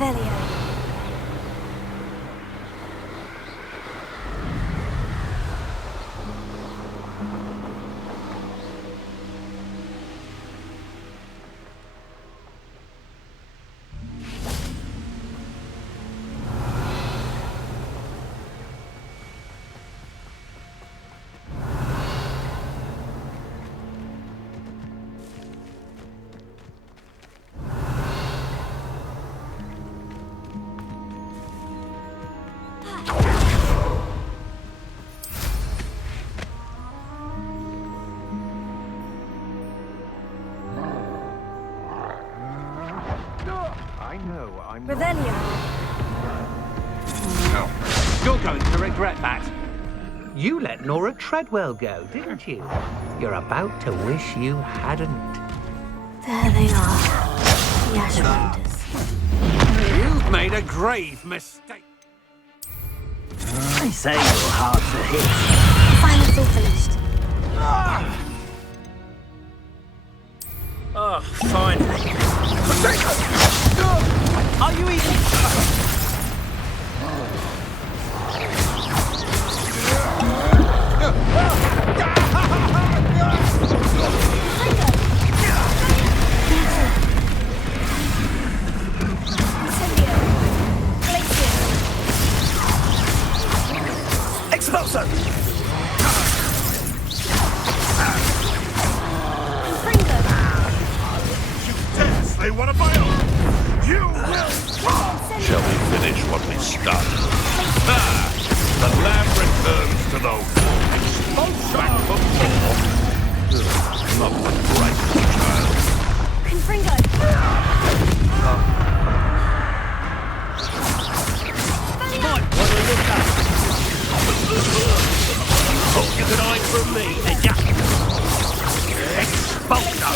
Revelio. Revelio. Oh, you're going to regret that. You let Nora Treadwell go, didn't you? You're about to wish you hadn't. There they are. The Ashwinders. You've made a grave mistake. They say you're hard to hit. Finally, it's all finished. Oh, finally. Are you even... Expulso! They want to buy off! You will! Shall we finish what we started? Ah! The lamb returns to the wolves. Back for more. Not the bright child. Confringo! What will you do? Hope you can hide from me, did ya? Expulso!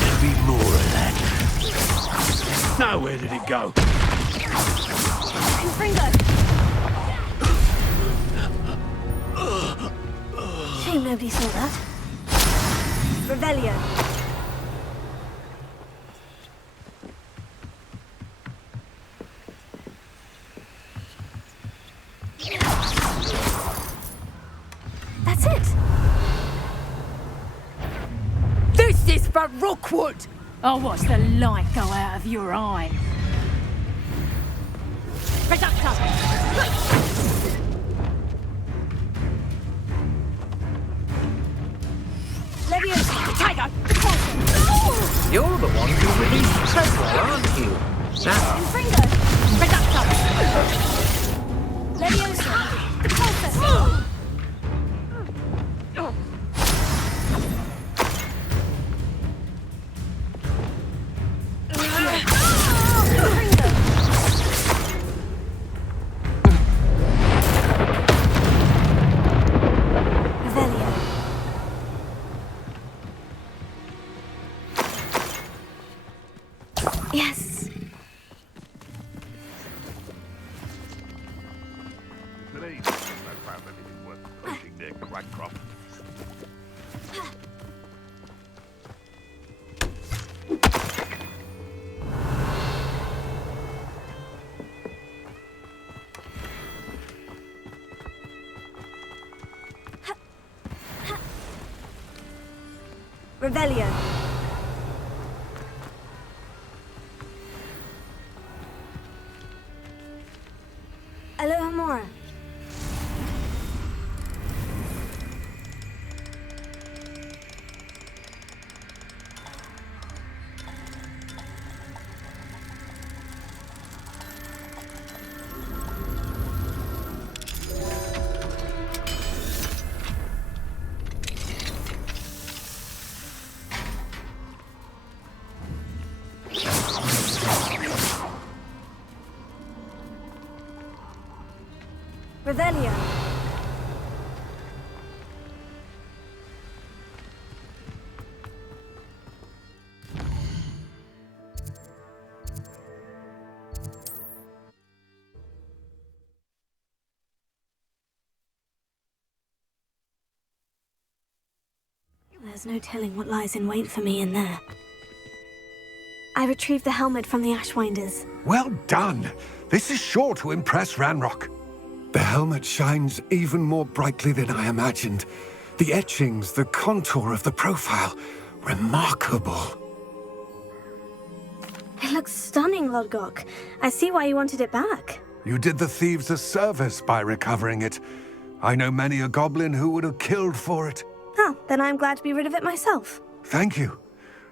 There'll be more of that. Now where did it go? Confringo! Shame nobody saw that. Revelio. That's it! This is for Rookwood! I'll watch the light go out of your eye. Reductor! Leviosa! Tiger! You're the one who released Treadwell, aren't you? Now, Confringo! Reductor! Leviosa! Repulsor! Yes. Please, I found anything worth poaching near Crackcroft. Revelio. Alohomora. Revelio. There's no telling what lies in wait for me in there. I retrieved the helmet from the Ashwinders. Well done. This is sure to impress Ranrock. The helmet shines even more brightly than I imagined. The etchings, the contour of the profile, remarkable. It looks stunning, Lodgok. I see why you wanted it back. You did the thieves a service by recovering it. I know many a goblin who would have killed for it. Oh, then I'm glad to be rid of it myself. Thank you.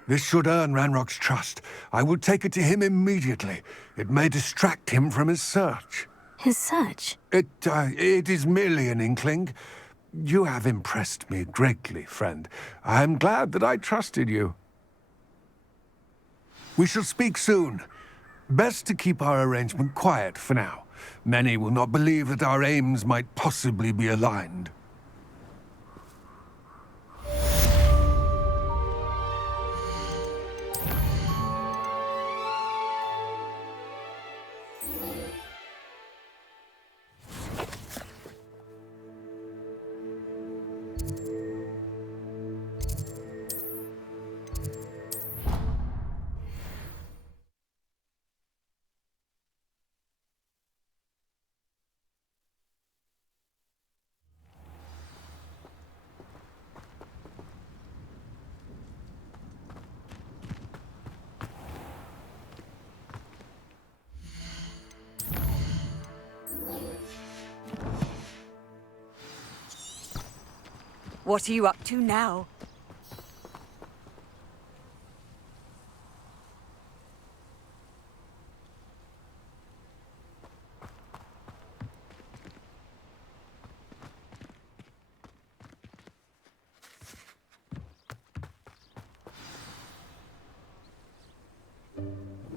This should earn Ranrock's trust. I will take it to him immediately. It may distract him from his search. His search? It is merely an inkling. You have impressed me greatly, friend. I am glad that I trusted you. We shall speak soon. Best to keep our arrangement quiet for now. Many will not believe that our aims might possibly be aligned. What are you up to now?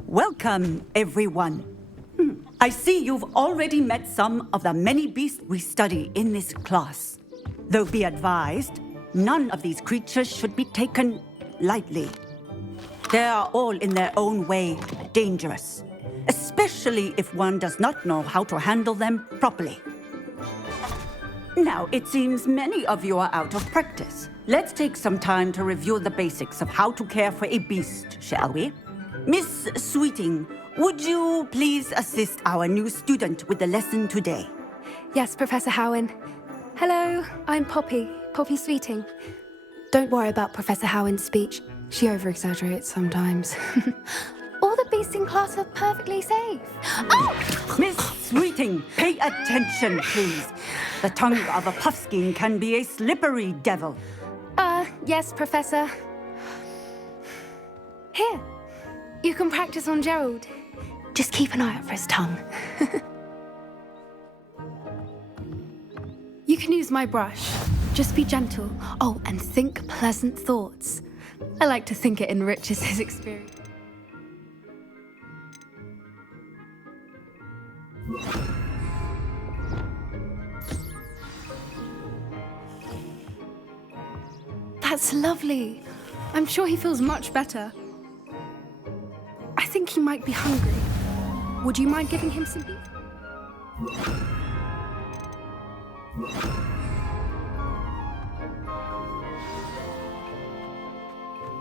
Welcome, everyone. I see you've already met some of the many beasts we study in this class. Though be advised, none of these creatures should be taken lightly. They are all in their own way dangerous, especially if one does not know how to handle them properly. Now, it seems many of you are out of practice. Let's take some time to review the basics of how to care for a beast, shall we? Miss Sweeting, would you please assist our new student with the lesson today? Yes, Professor Howen. Hello, I'm Poppy Sweeting. Don't worry about Professor Howen's speech. She over-exaggerates sometimes. All the beasts in class are perfectly safe. Oh! Miss Sweeting, pay attention, please. The tongue of a puffskein can be a slippery devil. Yes, Professor. Here, you can practice on Gerald. Just keep an eye out for his tongue. You can use my brush. Just be gentle. Oh, and think pleasant thoughts. I like to think it enriches his experience. That's lovely. I'm sure he feels much better. I think he might be hungry. Would you mind giving him some beef?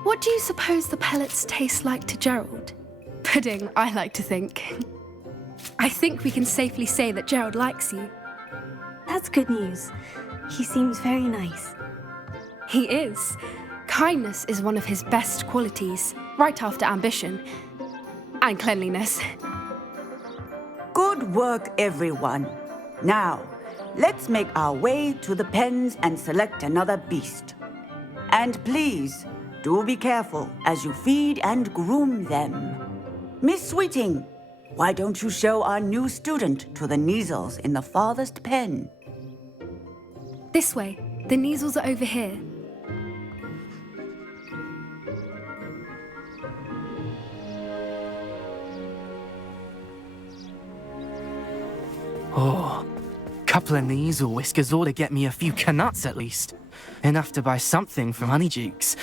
What do you suppose the pellets taste like to Gerald? Pudding, I like to think. I think we can safely say that Gerald likes you. That's good news. He seems very nice. He is. Kindness is one of his best qualities, right after ambition and cleanliness. Good work, everyone. Now, let's make our way to the pens and select another beast. And please, do be careful as you feed and groom them. Miss Sweeting, why don't you show our new student to the Neasels in the farthest pen? This way. The Neasels are over here. Oh, couple of Neasel whiskers ought to get me a few canuts at least. Enough to buy something from Honeydukes.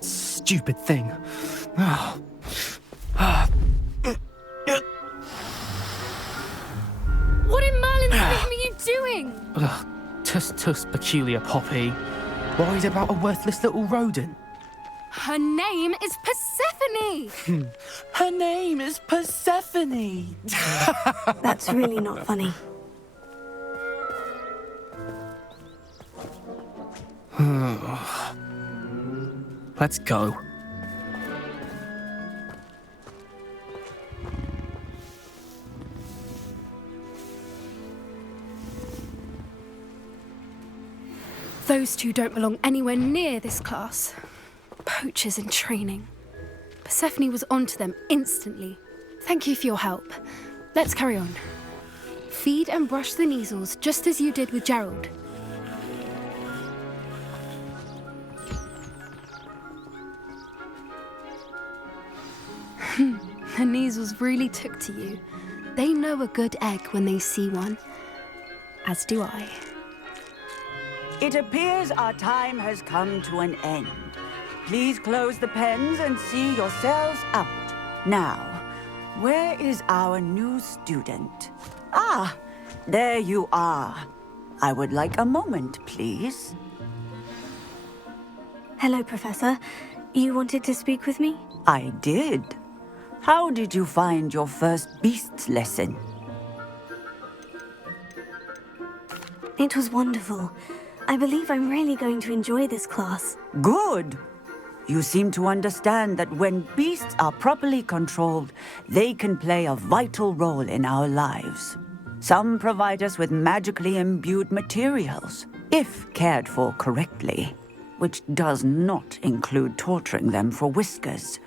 Stupid thing. What in Merlin's name are you doing? Tuss, peculiar Poppy. Worried about a worthless little rodent? Her name is Persephone! Her name is Persephone! That's really not funny. Let's go. Those two don't belong anywhere near this class. Poachers in training. Persephone was onto them instantly. Thank you for your help. Let's carry on. Feed and brush the Neasels just as you did with Gerald. The Neasels really took to you. They know a good egg when they see one. As do I. It appears our time has come to an end. Please close the pens and see yourselves out. Now, where is our new student? Ah, there you are. I would like a moment, please. Hello, Professor. You wanted to speak with me? I did. How did you find your first beasts lesson? It was wonderful. I believe I'm really going to enjoy this class. Good. You seem to understand that when beasts are properly controlled, they can play a vital role in our lives. Some provide us with magically imbued materials, if cared for correctly, which does not include torturing them for whiskers.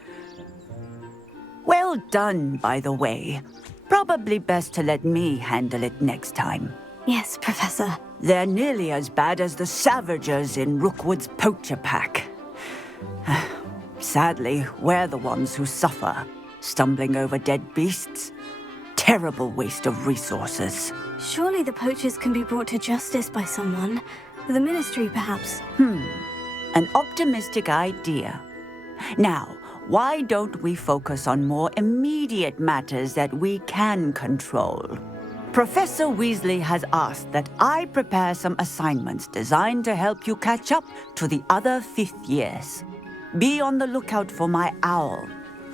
Well done, by the way. Probably best to let me handle it next time. Yes, Professor. They're nearly as bad as the Savagers in Rookwood's poacher pack. Sadly, we're the ones who suffer, stumbling over dead beasts. Terrible waste of resources. Surely the poachers can be brought to justice by someone. The Ministry, perhaps. An optimistic idea. Now, why don't we focus on more immediate matters that we can control? Professor Weasley has asked that I prepare some assignments designed to help you catch up to the other 5th years. Be on the lookout for my owl.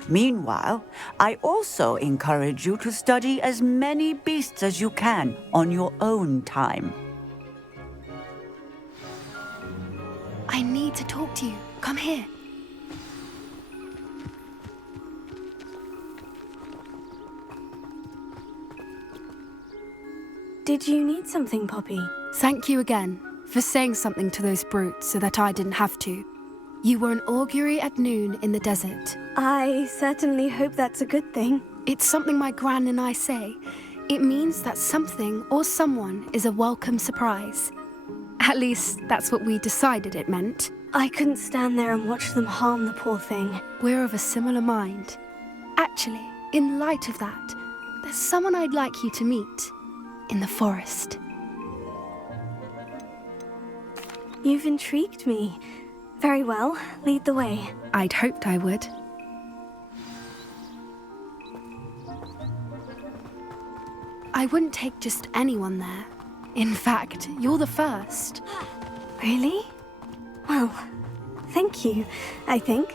Meanwhile, I also encourage you to study as many beasts as you can on your own time. I need to talk to you. Come here. Did you need something, Poppy? Thank you again for saying something to those brutes so that I didn't have to. You were an augury at noon in the desert. I certainly hope that's a good thing. It's something my gran and I say. It means that something or someone is a welcome surprise. At least, that's what we decided it meant. I couldn't stand there and watch them harm the poor thing. We're of a similar mind. Actually, in light of that, there's someone I'd like you to meet. In the forest. You've intrigued me. Very well, lead the way. I'd hoped I would. I wouldn't take just anyone there. In fact, you're the first. Really? Well, thank you, I think.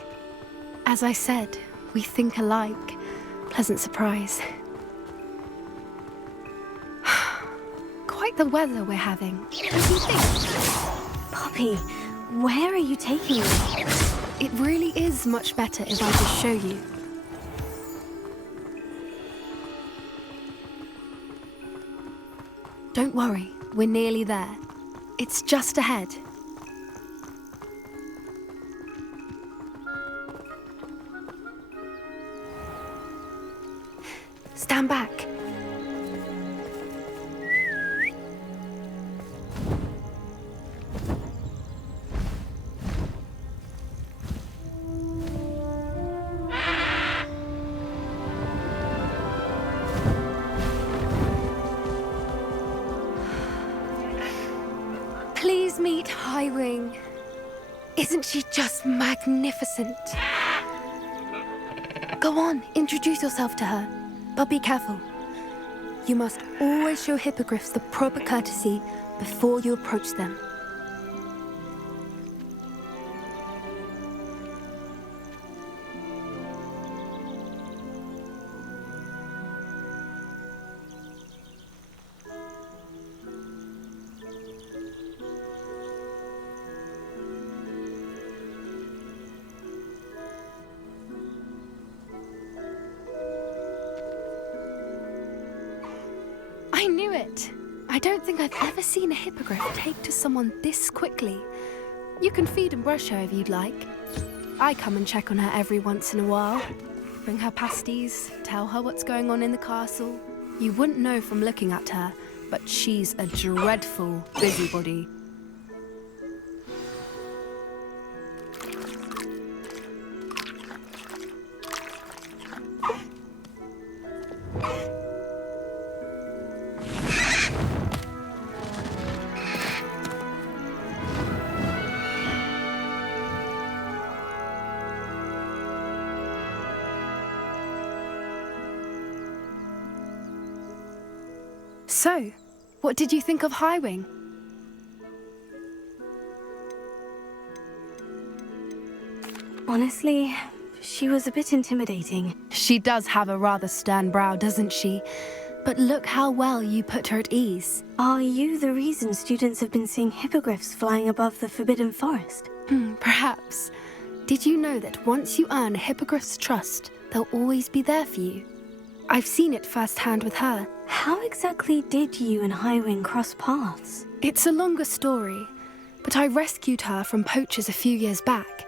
As I said, we think alike. Pleasant surprise. Quite the weather we're having. What do you think? Poppy, where are you taking me? It really is much better if I just show you. Don't worry, we're nearly there. It's just ahead. Stand back. Please meet Highwing. Isn't she just magnificent? Go on, introduce yourself to her. But be careful. You must always show hippogriffs the proper courtesy before you approach them. knew it. I don't think I've ever seen a hippogriff take to someone this quickly. You can feed and brush her if you'd like. I come and check on her every once in a while. Bring her pasties, tell her what's going on in the castle. You wouldn't know from looking at her, but she's a dreadful busybody. So, what did you think of Highwing? Honestly, she was a bit intimidating. She does have a rather stern brow, doesn't she? But look how well you put her at ease. Are you the reason students have been seeing hippogriffs flying above the Forbidden Forest? Perhaps. Did you know that once you earn a hippogriff's trust, they'll always be there for you? I've seen it firsthand with her. How exactly did you and Highwing cross paths? It's a longer story, but I rescued her from poachers a few years back.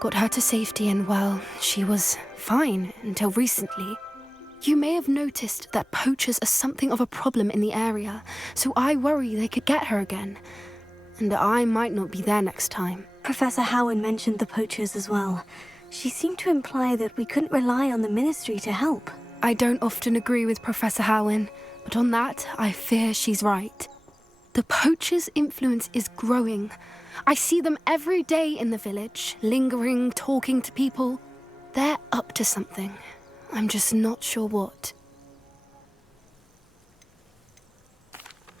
Got her to safety and, well, she was fine until recently. You may have noticed that poachers are something of a problem in the area, so I worry they could get her again. And I might not be there next time. Professor Howen mentioned the poachers as well. She seemed to imply that we couldn't rely on the Ministry to help. I don't often agree with Professor Howen, but on that, I fear she's right. The poachers' influence is growing. I see them every day in the village, lingering, talking to people. They're up to something. I'm just not sure what.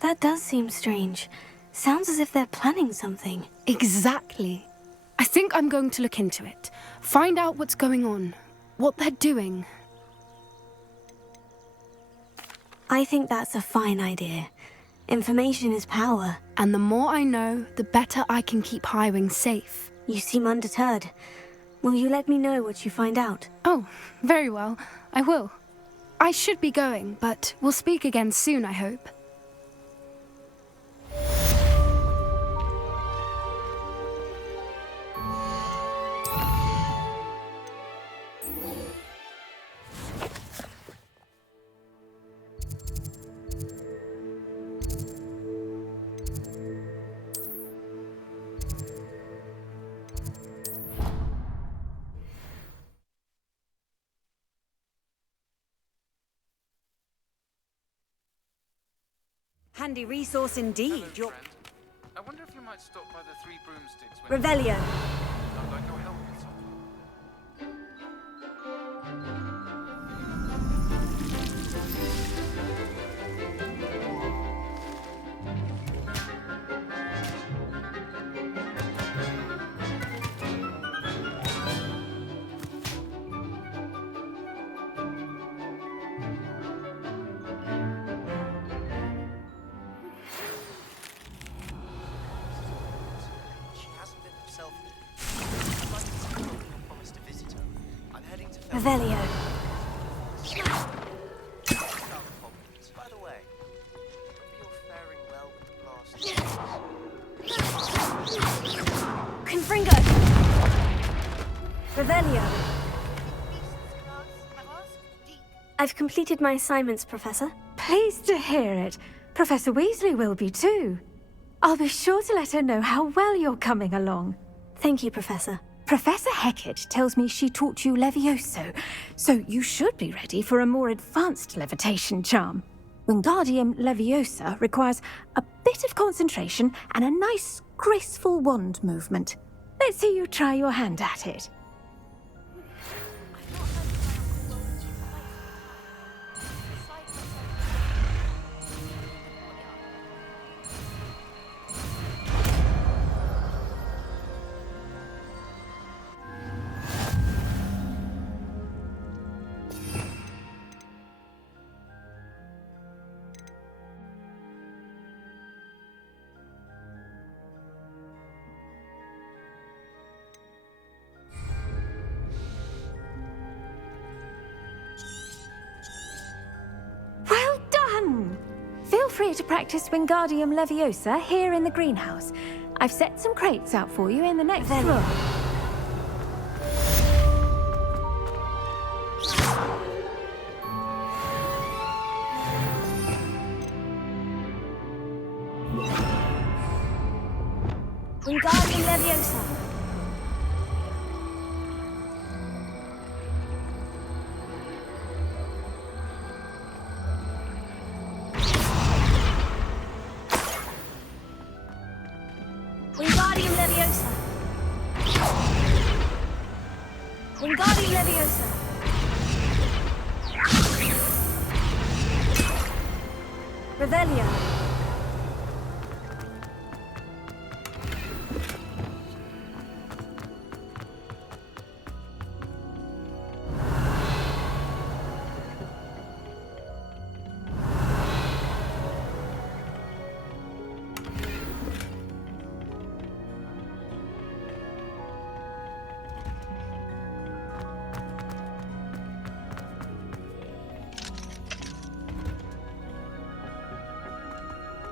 That does seem strange. Sounds as if they're planning something. Exactly. I think I'm going to look into it. Find out what's going on, what they're doing. I think that's a fine idea. Information is power. And the more I know, the better I can keep Highwing safe. You seem undeterred. Will you let me know what you find out? Oh, very well. I will. I should be going, but we'll speak again soon, I hope. Handy resource indeed. Hello, friend. I wonder if you might stop by the Three Broomsticks when Revelio. I'd like your help with something. Revelio. By the way, you're faring well with the blast. Confringo! Revelio. I've completed my assignments, Professor. Pleased to hear it. Professor Weasley will be too. I'll be sure to let her know how well you're coming along. Thank you, Professor. Professor Hecat tells me she taught you Levioso, so you should be ready for a more advanced levitation charm. Wingardium Leviosa requires a bit of concentration and a nice, graceful wand movement. Let's see you try your hand at it. free to practice Wingardium Leviosa here in the greenhouse. I've set some crates out for you in the next room. Wingardium Leviosa. Wingardium Leviosa. Wingardium Leviosa. Revelio.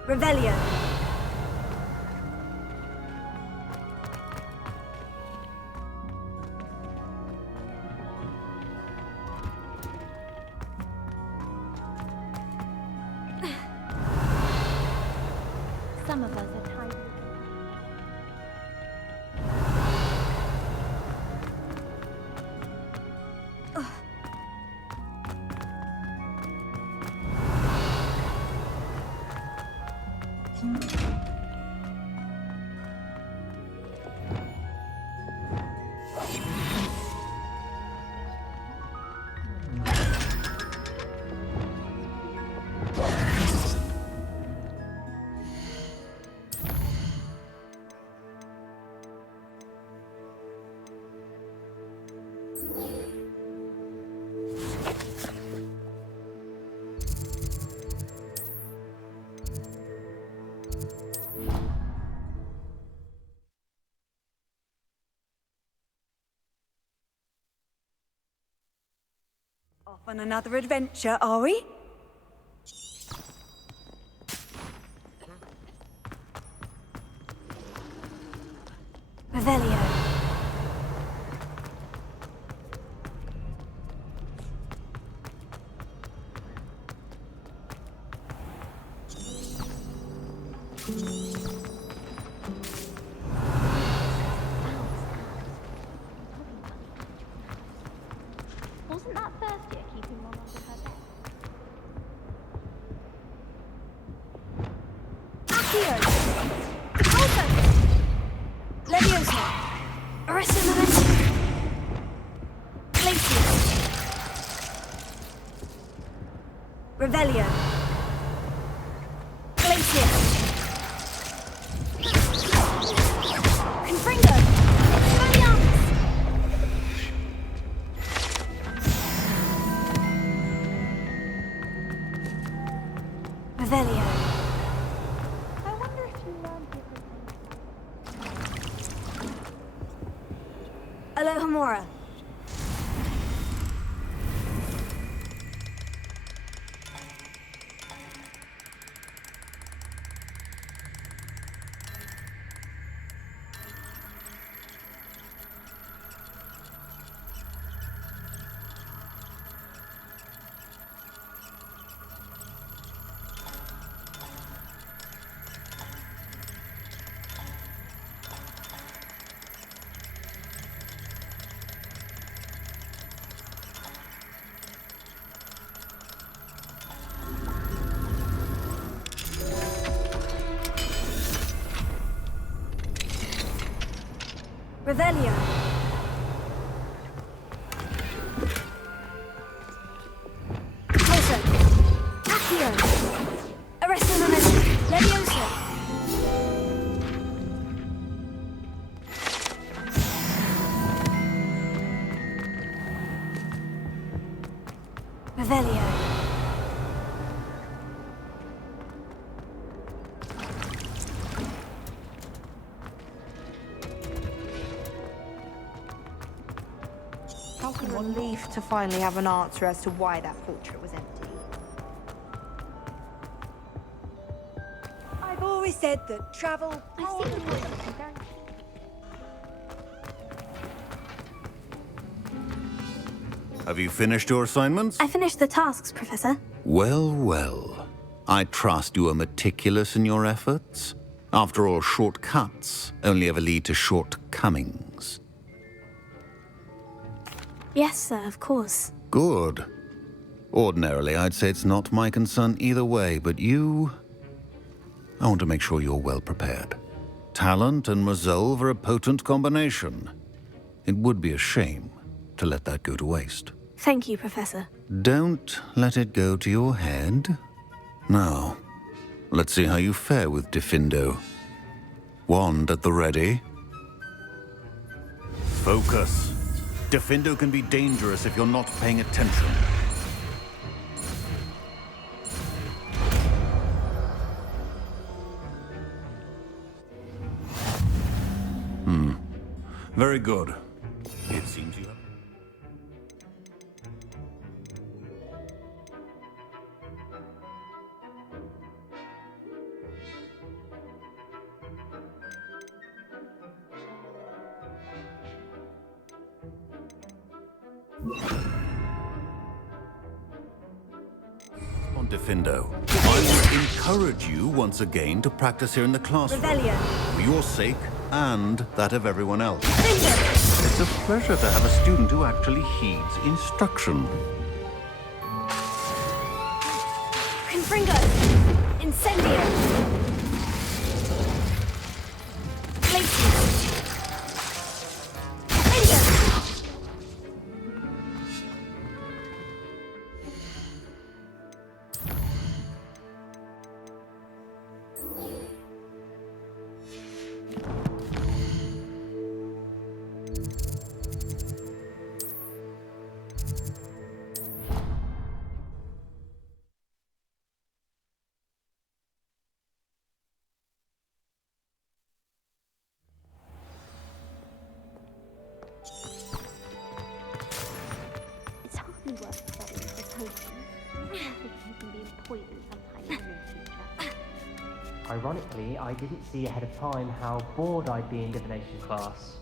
Revelio. Some of us are tiny. Off on another adventure, are we? Revelio. Wasn't that thirsty at keeping one under her bed? Accio. Colton. Leviosa. Arrest momentum. Glacius. Revelio. Glacius. Confringo. Expelliarmus. Revelio. I wonder if you learned everything. Alohomora. Revelio. Colton. Accio. Arrest momentum. Leviosa. Revelio. How can one leave to finally have an answer as to why that portrait was empty? always said that travel... Have you finished your assignments? I finished the tasks, Professor. Well, well. I trust you are meticulous in your efforts. After all, shortcuts only ever lead to shortcomings. Yes, sir, of course. Good. Ordinarily, I'd say it's not my concern either way, but you... I want to make sure you're well prepared. Talent and resolve are a potent combination. It would be a shame to let that go to waste. Thank you, Professor. Don't let it go to your head. Now, let's see how you fare with Diffindo. Wand at the ready. Focus. Diffindo can be dangerous if you're not paying attention. Very good. It seems you have... On Diffindo, I would encourage you once again to practice here in the classroom. Rebellion. For your sake and that of everyone else. It's a pleasure to have a student who actually heeds instruction. Confringo! Incendio! Glacius! It's hardly worth studying for potions. I think you can be poisoned sometime in the near future. Ironically, I didn't see ahead of time how bored I'd be in divination class.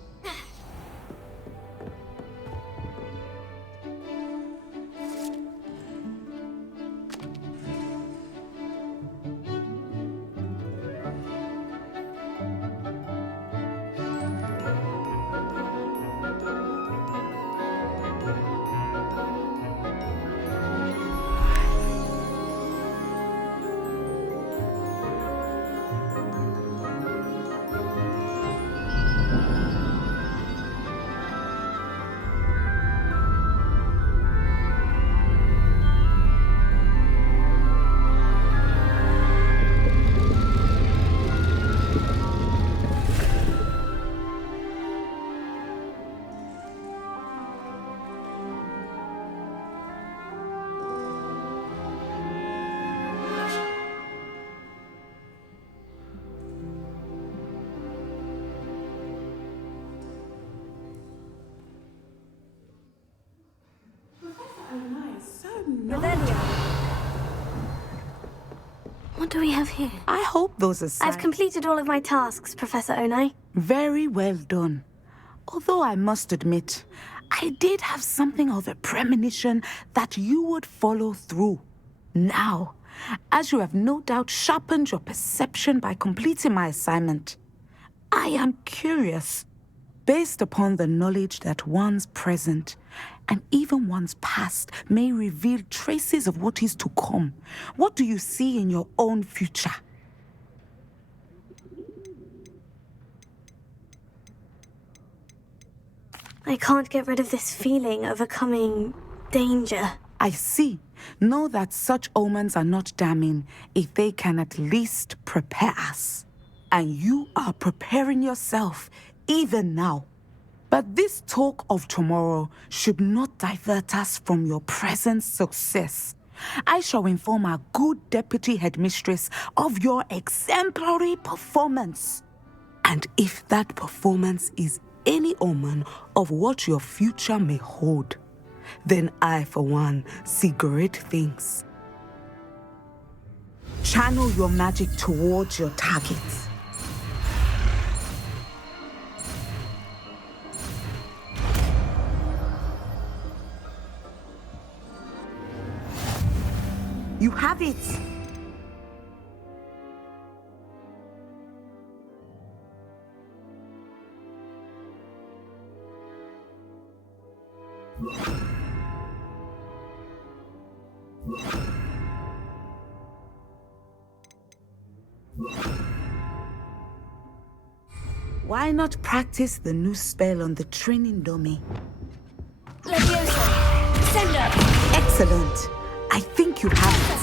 What do we have here? I hope those are I've completed all of my tasks, Professor Onai. Very well done. Although I must admit, I did have something of a premonition that you would follow through. Now, as you have no doubt sharpened your perception by completing my assignment, I am curious, based upon the knowledge that one's present and even one's past may reveal traces of what is to come. What do you see in your own future? I can't get rid of this feeling of a coming danger. I see. Know that such omens are not damning if they can at least prepare us. And you are preparing yourself even now. But this talk of tomorrow should not divert us from your present success. I shall inform our good deputy headmistress of your exemplary performance. And if that performance is any omen of what your future may hold, then I, for one, see great things. Channel your magic towards your targets. You have it! Why not practice the new spell on the training dummy? Leviosa! Send up! Excellent! I think you have it.